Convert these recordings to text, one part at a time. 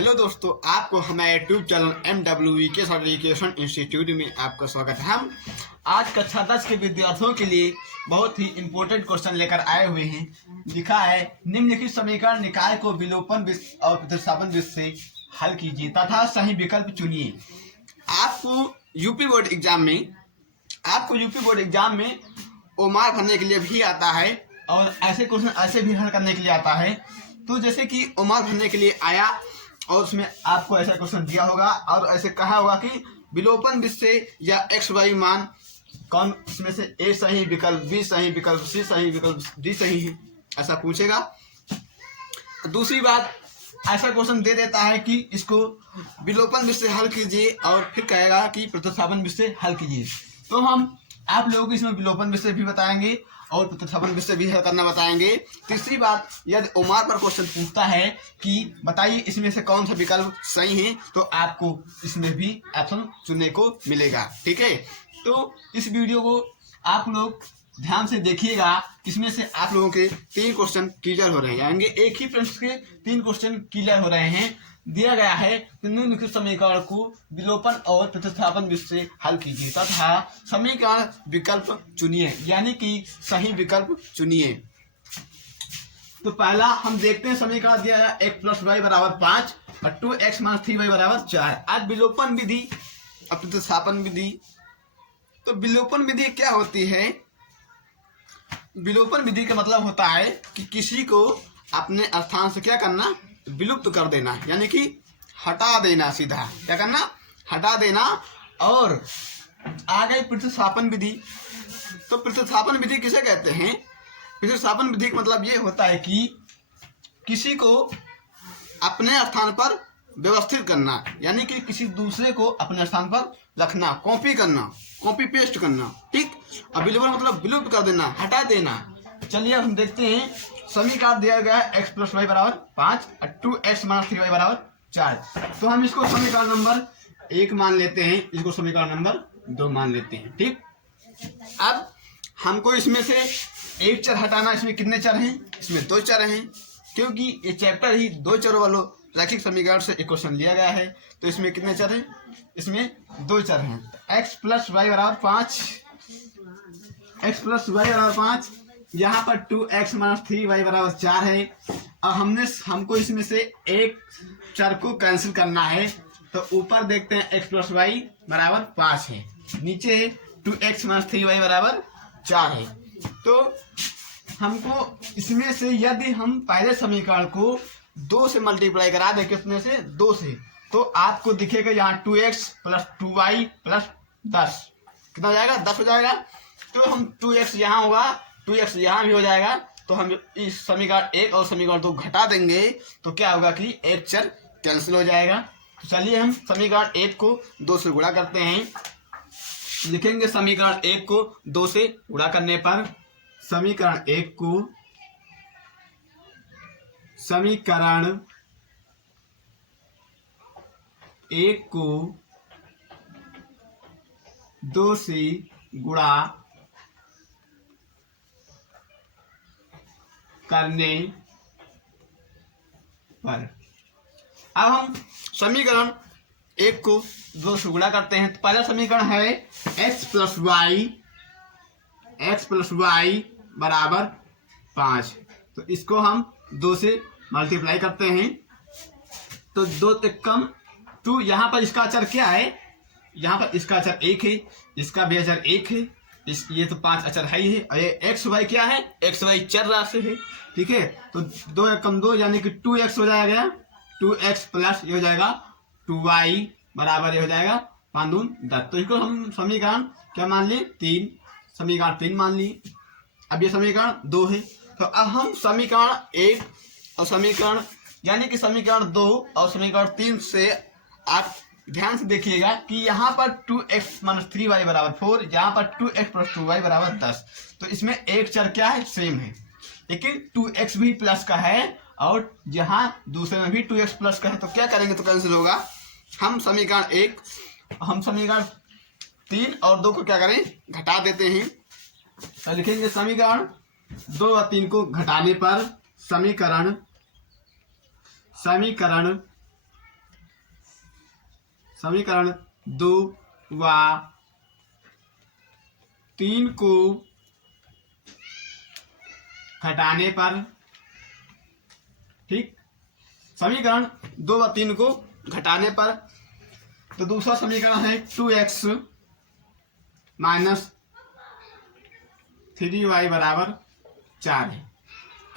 Hello दोस्तों, आपको हमारे YouTube channel MWEK certification institute में आपका स्वागत है। हम आज कक्षा 10 के विद्यार्थियों के लिए बहुत ही इम्पोर्टेंट क्वेश्चन लेकर आए हुए हैं। लिखा है निम्नलिखित समीकरण निकाय को विलोपन विधि और प्रतिस्थापन विधि से हल कीजिए तथा सही विकल्प चुनिए। आपको यूपी बोर्ड एग्जाम में ओमार भरने के लिए भी आता है और ऐसे क्वेश्चन ऐसे भी हल करने के लिए आता है। तो जैसे कि ओमार भरने के लिए आया और उसमें आपको ऐसा क्वेश्चन दिया होगा और ऐसे कहा होगा कि विलोपन विधि से या एक्स वाई मान कौन इसमें से ए सही विकल्प, बी सही विकल्प, सी सही विकल्प, डी सही है, ऐसा पूछेगा। दूसरी बात, ऐसा क्वेश्चन दे देता है कि इसको विलोपन विधि से हल कीजिए और फिर कहेगा कि प्रतिस्थापन विधि से हल कीजिए। तो हम आप लोगों को इसमें विलोपन विधि से भी बताएंगे और प्रतिस्थापन विधि से भी हल करना बताएंगे। तीसरी बात, यदि ओमार पर क्वेश्चन पूछता है कि बताइए इसमें से कौन सा विकल्प सही है, तो आपको इसमें भी ऑप्शन चुनने को मिलेगा। ठीक है, तो इस वीडियो को आप लोग ध्यान से देखिएगा। इसमें से आप लोगों के 3 क्वेश्चन क्लियर हो रहे हैं, यानी एक ही प्रश्न के 3 क्वेश्चन क्लियर हो रहे हैं। दिया गया है निम्नलिखित समीकरण को विलोपन और प्रतिस्थापन विधि से हल कीजिए तथा समीकरण विकल्प चुनिए, यानी कि सही विकल्प चुनिए। तो पहला हम देखते हैं समीकरण दिया है x + y = 5 और 2x - 3y = 4। आज विलोपन विधि और प्रतिस्थापन विधि। तो विलोपन विधि क्या होती है? विलोपन विधि का मतलब होता है कि किसी को अपने स्थान से क्या करना, विलुप्त कर देना, यानी कि हटा देना। सीधा क्या करना, हटा देना। और आ गई प्रतिस्थापन विधि। तो प्रतिस्थापन विधि किसे कहते हैं? प्रतिस्थापन विधि का मतलब ये होता है कि किसी को अपने स्थान पर व्यवस्थित करना, यानी कि किसी दूसरे को अपने स्थान पर रखना, कॉपी करना, कॉपी पेस्ट करना। ठीक, अब विलोपन मतलब विलुप्त कर देना, हटा देना। चलिए हम देखते हैं। समीकरण दिया गया है x + y = 5 और 2x - 3y = 4। तो हम इसको समीकरण नंबर 1 मान लेते हैं, इसको समीकरण नंबर 2 मान लेते हैं। ठीक, अब हमको इसमें से एक चर हटाना। इसमें कितने चर हैं? इसमें 2 चर हैं, क्योंकि ये चैप्टर ही 2 चरों वालों रैखिक समीकरण से एक क्वेश्चन लिया गया है। तो इसमें कितने चर हैं? इसमें 2 चर हैं। x + y = 5, x + y = 5, यहाँ पर 2x - 3y = 4 है। और हमको इसमें से एक चर को कैंसिल करना है। तो ऊपर देखते हैं x + y = 5 है, नीचे 2x - 3y = 4 है। तो हमको इसमें से यदि हम पहले समीकरण को 2 से मल्टीप्लाई करा दें, कितने से? 2 से, तो आपको दिखेगा यहाँ 2x + 2y + 10 कितना हो जाएगा? 10 हो जाएगा। तो हम 2x यहाँ होगा, 2x यहाँ भी हो जाएगा। तो हम इस समीकरण 1 और समीकरण 2 घटा देंगे तो क्या होगा कि एक चर कैंसिल हो जाएगा। तो चलिए हम समीकरण 1 को 2 से गुणा करते हैं। लिखेंगे समीकरण 1 को 2 से गुणा करने पर समीकरण 1 को 2 से गुणा करने पर, अब हम समीकरण 1 को 2 से गुणा करते हैं। तो पहला समीकरण है x + y = 5। तो इसको हम 2 से मल्टीप्लाई करते हैं। तो 2 तक कम 2, यहाँ पर इसका अचर क्या है? यहाँ पर इसका अचर 1 है, इसका भी अचर 1 है, ये तो 5 अचर है ही है। और ये एक्स वाई क्या है? एक्स वाई चर राशि है। ठीक है, तो 2 × 2 यानी कि 2x हो जाएगा, 2x + ये हो जाएगा 2y = ये हो जाएगा 5 दूनी 10। तो इसको हम समीकरण क्या मान लिए? 3, समीकरण 3 मान लिए। अब ये समीकरण 2 है। तो अब हम समीकरण 1 और समीकरण यानी कि समीकरण 2 और समीकरण 3 से आप ध्यान से देखिएगा कि यहाँ पर 2x - 3y = 4, यहाँ पर 2x + 2y = 10। तो इसमें एक चर क्या है? सेम है, लेकिन 2x भी प्लस का है और यहाँ दूसरे में भी 2x प्लस का है। तो क्या करेंगे? तो कैंसिल होगा। हम समीकरण 3 और 2 को क्या करें? घटा देते हैं। तो लिखेंगे समीकरण 2 और 3 को घटाने पर समीकरण समीकरण 2 व 3 को घटाने पर, ठीक, समीकरण 2 व 3 को घटाने पर, तो दूसरा समीकरण है 2x माइनस 3y बराबर 4 है।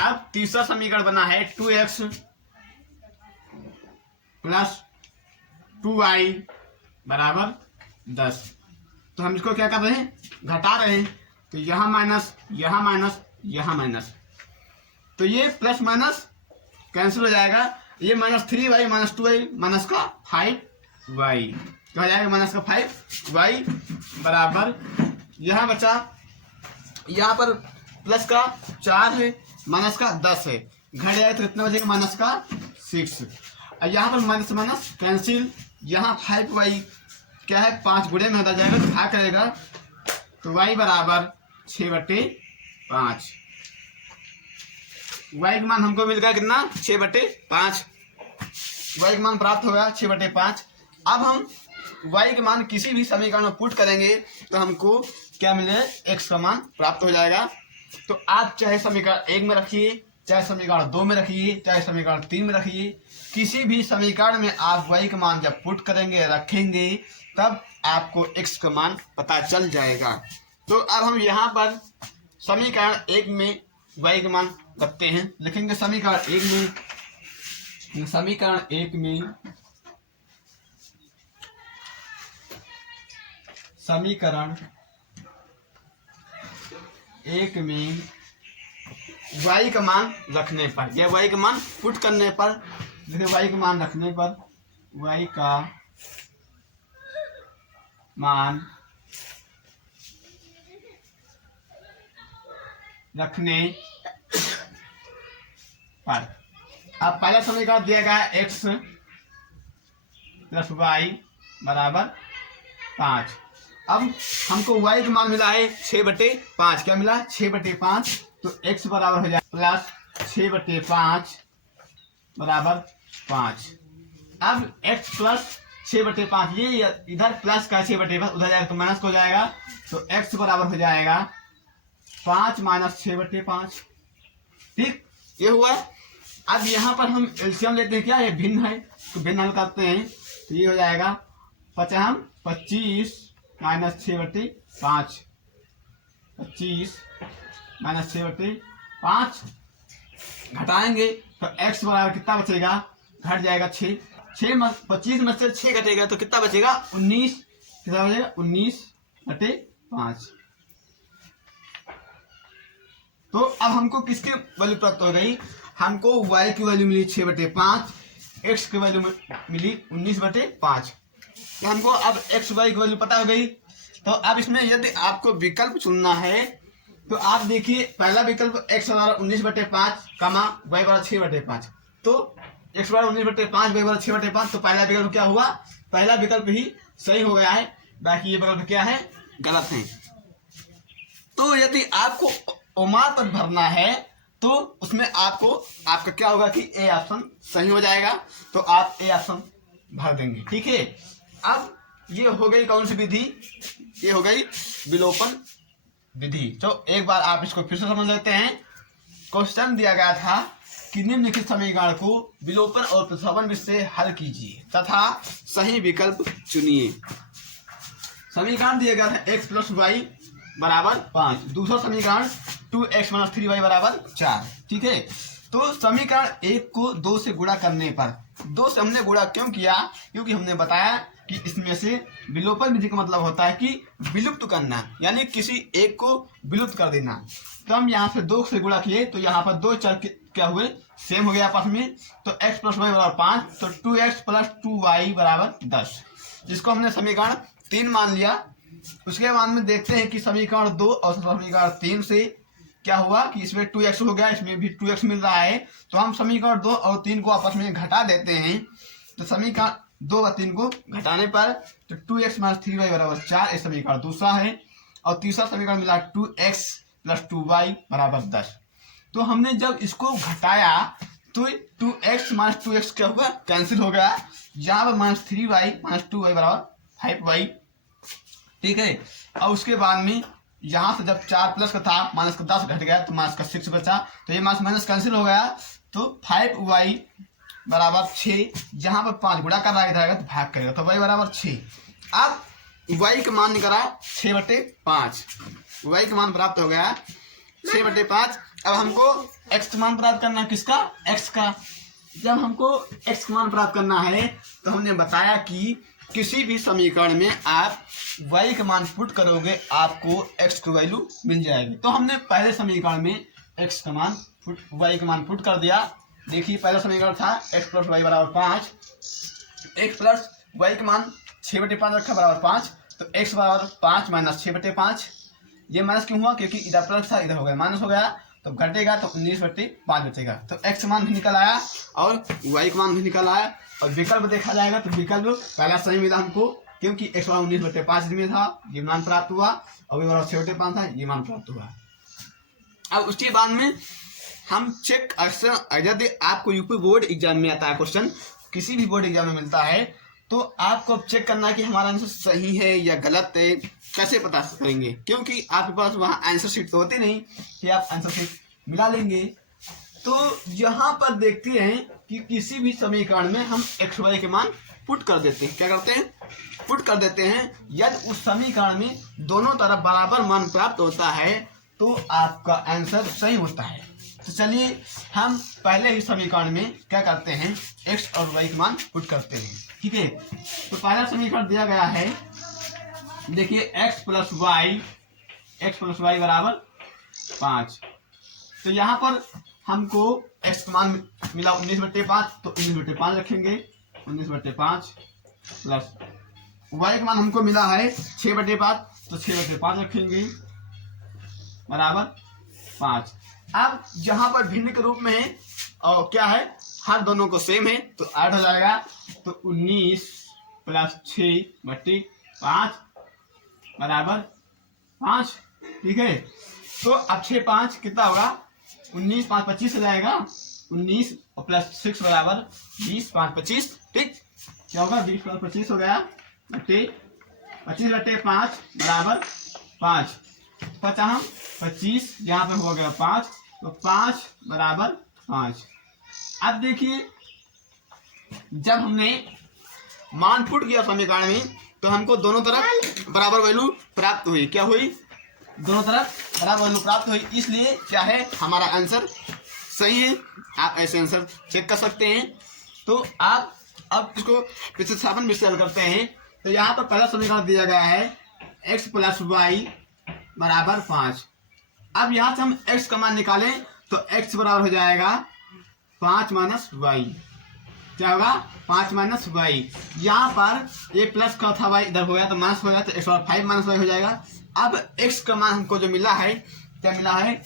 अब तीसरा समीकरण बना है 2x प्लस 2y बराबर 10। तो हम इसको क्या कर रहे हैं, घटा रहे हैं। तो यहाँ माइनस, यहाँ माइनस, यहाँ माइनस, तो ये प्लस माइनस कैंसिल हो जाएगा। ये minus 3y minus 2y minus का 5y, क्या हो जाएगा, माइनस का 5y बराबर, यहाँ बचा, यहाँ पर प्लस का 4 है, माइनस का 10 है, घट जाए तो कितना बचेगा, माइनस का 6। और यहाँ पर माइनस माइनस कैंसिल, यहाँ 5y क्या है, 5 गुणे में हटा जाएगा तो क्या करेगा, तो y बराबर 6/5। y का मान हमको मिल गया कितना, 6/5। y का मान प्राप्त हो गया 6/5। अब हम y का मान किसी भी समीकरण में पुट करेंगे तो हमको क्या मिलेगा, x का मान प्राप्त हो जाएगा। तो आप चाहे समीकरण 1 में रखिए, चाहे समीकरण 2 में रखिए, चाहे समीकरण 3 में रखिए, किसी भी समीकरण में आप y का मान जब पुट करेंगे, रखेंगे, तब आपको x का मान पता चल जाएगा। तो अब हम यहाँ पर समीकरण 1 में y का मान रखते हैं, लिखेंगे समीकरण 1 में, समीकरण 1 में, समीकरण 1 में y का मान रखने पर, या y का मान पुट करने पर, देखिए y का मान रखने पर, y का मान रखने पर, अब पहला समीकरण दिया गया है x प्लस y बराबर 5। अब हमको y का मान मिला है 6/5, क्या मिला, 6/5, तो x बराबर हो जाए प्लस 6/5 बराबर 5। अब x प्लस 6/5, ये इधर प्लस का 6/5 उधर जाएगा तो माइनस हो जाएगा, तो x बराबर हो जाएगा 5 माइनस 6/5, ठीक, ये हुआ। अब यहाँ पर हम एलसीएम लेते हैं, क्या ये भिन्न है तो भिन्न हल करते हैं, तो ये हो जाएगा 25 माइनस 6/5, 25 माइनस 6/5, घटाएंगे तो x बराबर कितना बचेगा, घट जाएगा 6, 25 में से 6 घटेगा तो कितना बचेगा, 19, कितना बचेगा, 19/5। तो अब हमको किसकी वैल्यू प्राप्त हो गई, हमको y की वैल्यू मिली 6/5, x की वैल्यू मिली 19/5। तो हमको अब x y की वैल्यू पता हो गई। तो अब इसमें यदि आपको विकल्प चुनना है तो आप देखिए, पहला विकल्प x बराबर 19/5 कमा y बराबर 6/5, तो x बराबर 19/5 y बराबर 6/5, तो पहला विकल्प क्या हुआ, पहला विकल्प ही सही हो गया है, बाकी ये विकल्प क्या है, गलत है। तो यदि आपको ओमा तक भरना है तो उसमें आपको आपका क्या होगा कि ए ऑप्शन सही हो जाएगा, तो आप ए ऑप्शन भर देंगे, ठीक है। अब ये हो गई कौन सी विधि, ये हो गई विलोपन विधि। तो एक बार आप इसको फिर से समझ लेते हैं। क्वेश्चन दिया गया था कि निम्नलिखित समीकरण को विलोपन और प्रतिस्थापन विधि से हल कीजिए तथा सही विकल्प चुनिए। समीकरण दिया गया था x प्लस वाई बराबर 5, दूसरा समीकरण 2x माइनस 3y बराबर 4, ठीक है। तो समीकरण 1 को 2 से गुणा करने पर, 2 से हमने गुणा क्यों किया, क्योंकि हमने बताया कि इसमें से विलोपन विधि का मतलब होता है कि विलुप्त करना, यानी किसी एक को विलुप्त कर देना। तो हम यहाँ से 2 से गुणा किए तो यहाँ पर 2 चर क्या हुए, सेम हो गया आपस में, तो x प्लस वाई बराबर 5, तो 2x प्लस 2y बराबर 10, जिसको हमने समीकरण 3 मान लिया। उसके बाद में देखते हैं कि समीकरण 2 और समीकरण 3 से क्या हुआ कि इसमें 2x हो गया, इसमें भी 2x मिल रहा है, तो हम समीकरण 2 और 3 को आपस में घटा देते हैं। तो समीकरण 2 और 3 को घटाने पर तो 2x माइनस 3y बराबर 4, ये समीकरण दूसरा है। और तीसरा समीकरण मिला 2x प्लस 2y बराबर 10। तो हमने जब इसको घटाया तो 2x माइनस 2x क्या होगा, कैंसिल हो गया। यहाँ पर माइनस 3y माइनस 2y बराबर 5y। ठीक है, और उसके बाद में यहाँ से जब 4 प्लस का था माइनस का 10 घट गया तो माइनस का 6 बचा, तो ये माइनस माइनस कैंसिल हो गया। तो 5y बराबर 6, जहाँ पर 5 गुणा कर रहा है इधर तो भाग करेगा, तो y बराबर 6। अब y का मान निकला 6/5, y का मान प्राप्त हो गया 6/5। अब हमको x का मान प्राप्त करना है, किसका, x का। जब हमको x का मान प्राप्त करना है तो हमने बताया कि किसी भी समीकरण में आप y का मान पुट करोगे आपको x की वैल्यू मिल जाएगी। तो हमने पहले समीकरण में x का मान y का मान पुट कर दिया। देखिए पहला समीकरण था x प्लस वाई बराबर 5, x प्लस वाई का मान 6/5 रखा बराबर 5, तो x बराबर 5 माइनस 6/5। ये माइनस क्यों हुआ, क्योंकि इधर प्लस था इधर हो गया माइनस हो गया, तो घटेगा तो 19/5 बचेगा। तो x मान भी निकल आया और y का मान भी निकल आया। और विकल्प देखा जाएगा तो विकल्प पहला सही मिला हमको, क्योंकि x बराबर 19/5 में था, ये मान प्राप्त हुआ, और y बराबर 6/5 था, ये मान प्राप्त हुआ। अब उसके बाद में हम चेक, अक्सर यदि आपको यूपी बोर्ड एग्जाम में आता है क्वेश्चन, किसी भी बोर्ड एग्जाम में मिलता है, तो आपको चेक करना है कि हमारा आंसर सही है या गलत है। कैसे पता करेंगे, क्योंकि आपके पास वहाँ आंसर शीट तो होती नहीं कि आप आंसर शीट मिला लेंगे। तो यहाँ पर देखते हैं कि किसी भी समीकरण में हम एक्स वाई के मान पुट कर देते हैं। क्या करते हैं, पुट कर देते हैं। यदि उस समीकरण में दोनों तरफ बराबर मान प्राप्त होता है तो आपका आंसर सही होता है। तो चलिए हम पहले ही समीकरण में क्या करते हैं, x और y का मान पुट करते हैं। ठीक है, तो पहला समीकरण दिया गया है, देखिए x प्लस वाई बराबर 5। तो यहाँ पर हमको x का मान मिला 19/5, तो 19/5 रखेंगे, 19/5 प्लस y का मान हमको मिला है 6/5, तो 6/5 रखेंगे बराबर 5। अब जहां पर भिन्न के रूप में है और क्या है, हर दोनों को सेम है, तो ऐड हो जाएगा, तो 19 प्लस 6/5 बराबर 5। ठीक है, तो अब 6 5 कितना होगा, 19 5 25 हो जाएगा, 19 प्लस 6 बराबर 20 5 25। ठीक, क्या होगा, 20 प्लस 25 हो गया, 25/5 बराबर 5। 25 यहाँ पे हो गया 5, तो 5 बराबर 5। अब देखिए जब हमने मान पुट किया समीकरण में तो हमको दोनों तरफ बराबर वैल्यू प्राप्त हुई। क्या हुई, दोनों तरफ बराबर वैल्यू प्राप्त हुई, इसलिए क्या है, हमारा आंसर सही है। आप ऐसे आंसर चेक कर सकते हैं। तो आप अब इसको प्रतिस्थापन विश्लेषण करते हैं। तो यहाँ पर पहला समीकरण दिया गया है x प्लस वाई बराबर 5। अब यहाँ से हम x का मान निकालें तो x बराबर हो जाएगा 5 माइनस वाई। क्या होगा, 5 माइनस वाई। यहाँ पर ये प्लस का था वाई इधर हो गया तो माइनस हो गया, तो x बराबर 5 माइनस वाई हो जाएगा। अब x का मान हमको जो मिला है, क्या मिला है,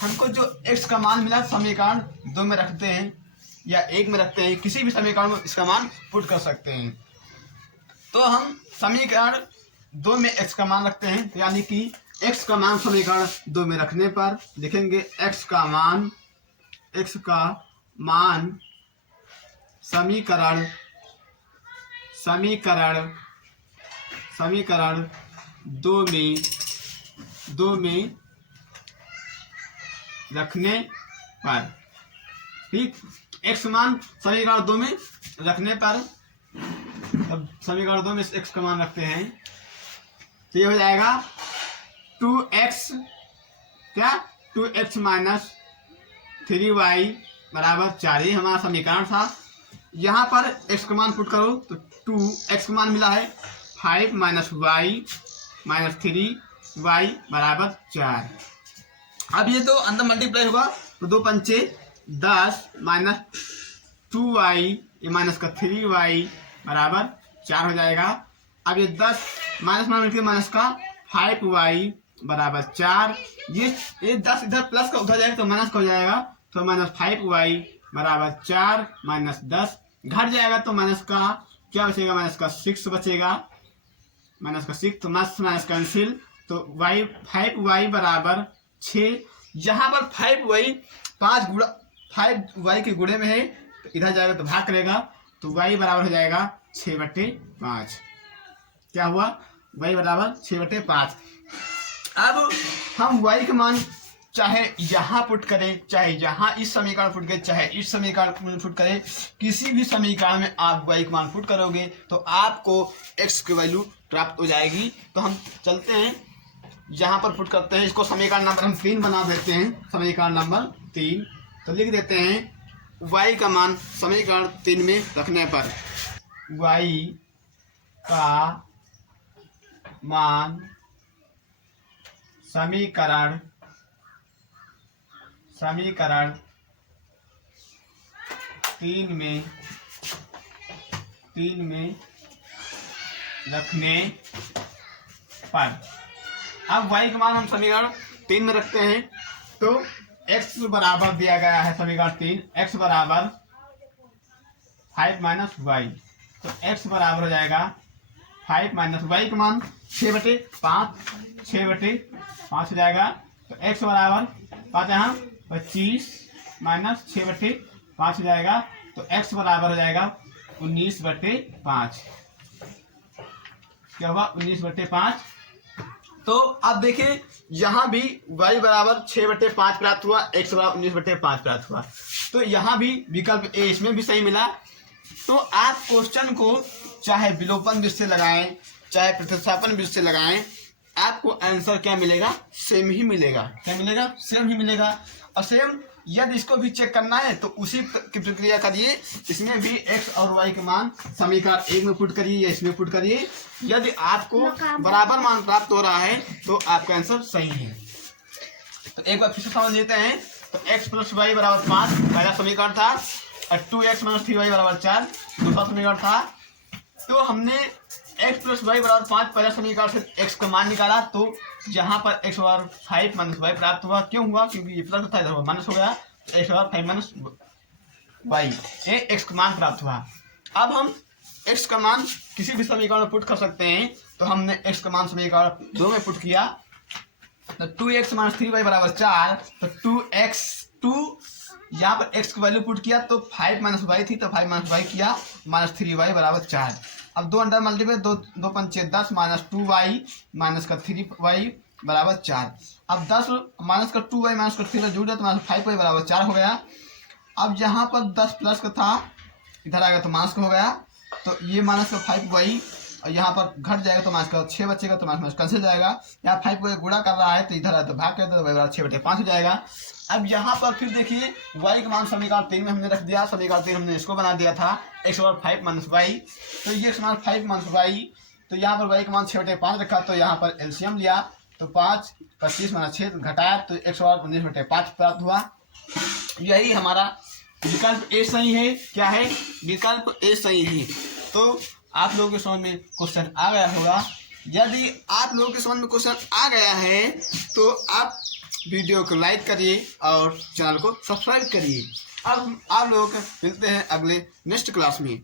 हमको जो x का मान मिला समीकरण 2 में रखते हैं या 1 में रखते हैं, किसी भी समीकरण में इसका मान पुट कर सकते हैं। तो हम समीकरण 2 में x का मान रखते हैं, यानी कि x का मान समीकरण 2 में रखने पर लिखेंगे x का मान समीकरण 2 में रखने पर, ठीक, x मान समीकरण 2 में रखने पर, अब समीकरण 2 में x का मान रखते हैं तो ये हो जाएगा 2x माइनस 3y बराबर 4। ये हमारा समीकरण था। यहाँ पर x का मान पुट करो तो 2x का मान मिला है 5 माइनस वाई माइनस 3y बराबर 4। अब ये तो अंदर मल्टीप्लाई होगा तो 2 पंचे 10 माइनस 2y ये माइनस का 3y बराबर 4 हो जाएगा। अब ये 10 माइनस माइनस का 5y बराबर 4। ये 10 इधर प्लस का उधर जाएगा तो माइनस का हो जाएगा, तो माइनस 5y बराबर 4 माइनस 10 घट जाएगा, तो माइनस का क्या बचेगा, माइनस का 6 बचेगा, माइनस का 6, तो माइनस कैंसिल, तो 5y बराबर 6। यहाँ पर 5y 5 गुणा 5y के गुणे में है तो इधर जाएगा तो भाग करेगा, तो y बराबर हो जाएगा 6/5। क्या हुआ? y बराबर 6/5। अब हम y का मान चाहे यहाँ पुट करें, चाहे यहाँ इस समीकरण पुट करें, चाहे इस समीकरण में पुट करें, किसी भी समीकरण में आप y का मान पुट करोगे तो आपको x की वैल्यू प्राप्त हो जाएगी। तो हम चलते हैं यहाँ पर पुट करते हैं, इसको समीकरण नंबर हम 3 बना देते हैं। समीकरण नंबर 3 तो लिख देते हैं y का मान समीकरण 3 में रखने पर y का मान समीकरण 3 में रखने पर, अब y का मान हम समीकरण 3 में रखते हैं तो x बराबर दिया गया है समीकरण 3, x बराबर 5 - y, तो x बराबर हो जाएगा 5 - y का मान 6/5 हो जाएगा, तो x बराबर 5 यहाँ 25 - 6/5 हो जाएगा, तो x बराबर हो जाएगा 19/5। क्या हुआ? 19/5। तो अब देखिए यहाँ भी y बराबर 6/5 प्राप्त हुआ, x बराबर 19/5 प्राप्त हुआ, तो यहाँ भी विकल्प ए इसमें भी सही मिला। तो आप क्वेश्चन को चाहे विलोपन विधि से लगाएं, चाहे प्रतिस्थापन विधि से लगाएं, आपको आंसर क्या मिलेगा? सेम ही मिलेगा। क्या मिलेगा? सेम ही मिलेगा। और सेम यदि इसको भी चेक करना है तो उसी की प्रक्रिया करिए, इसमें भी x और y के मान समीकरण 1 में पुट करिए या इसमें पुट करिए। यदि आपको बराबर मान प्राप्त हो रहा है तो आपका आंसर सही है। तो एक बार फिर से समझ लेते हैं। तो x + y बराबर 5 पहला समीकरण था, और 2x - 3y बराबर 4 दूसरा समीकरण था। तो हमने x + y बराबर 5 पहला समीकरण से x का मान निकाला, तो यहाँ पर x बराबर 5 - y प्राप्त हुआ। क्यों हुआ? क्योंकि ये प्लस था, इधर माइनस हो गया, तो x बराबर 5 - y, ये x का मान प्राप्त हुआ। अब हम x का मान किसी भी समीकरण में पुट कर सकते हैं, तो हमने x का मान समीकरण 2 में पुट किया, तो 2x - 3y बराबर 4, तो 2 यहाँ पर x की वैल्यू पुट किया तो 5 - y थी, तो 5 - y किया, -3y बराबर 4। अब 2 अंडर मल्टीप्लाई, 2 पंचे 10 -2y -3y बराबर 4। अब 10 -2y -3y जुड़ जाए तो -5y बराबर 4 हो गया। अब यहाँ पर 10 प्लस का था, इधर आएगा तो माइनस का हो गया, तो ये -5y और यहाँ पर घट जाएगा तो माइनस का 6 बचेगा, तो माइनस कैंसिल जाएगा। यहाँ 5 को गुणा कर रहा है तो इधर है तो भाग कर दो, 6/5 हो जाएगा। अब यहाँ पर फिर देखिए y का मान समीकरण 3 में हमने रख दिया, समीकरण 3 हमने इसको बना दिया था x बराबर 5 - y, तो ये x बराबर 5 - y, तो यहाँ पर y का मान 6/5 रखा, तो यहाँ पर एलसीएम लिया, तो 5 25 - 6 घटाया, तो x बराबर 19/5 प्राप्त हुआ। यही हमारा विकल्प ए सही है। क्या है? विकल्प ए सही है। तो आप लोगों के समझ में क्वेश्चन आ गया होगा। यदि आप लोगों के समझ में क्वेश्चन आ गया है तो आप वीडियो को लाइक करिए और चैनल को सब्सक्राइब करिए। अब आप लोगों को मिलते हैं अगले नेक्स्ट क्लास में।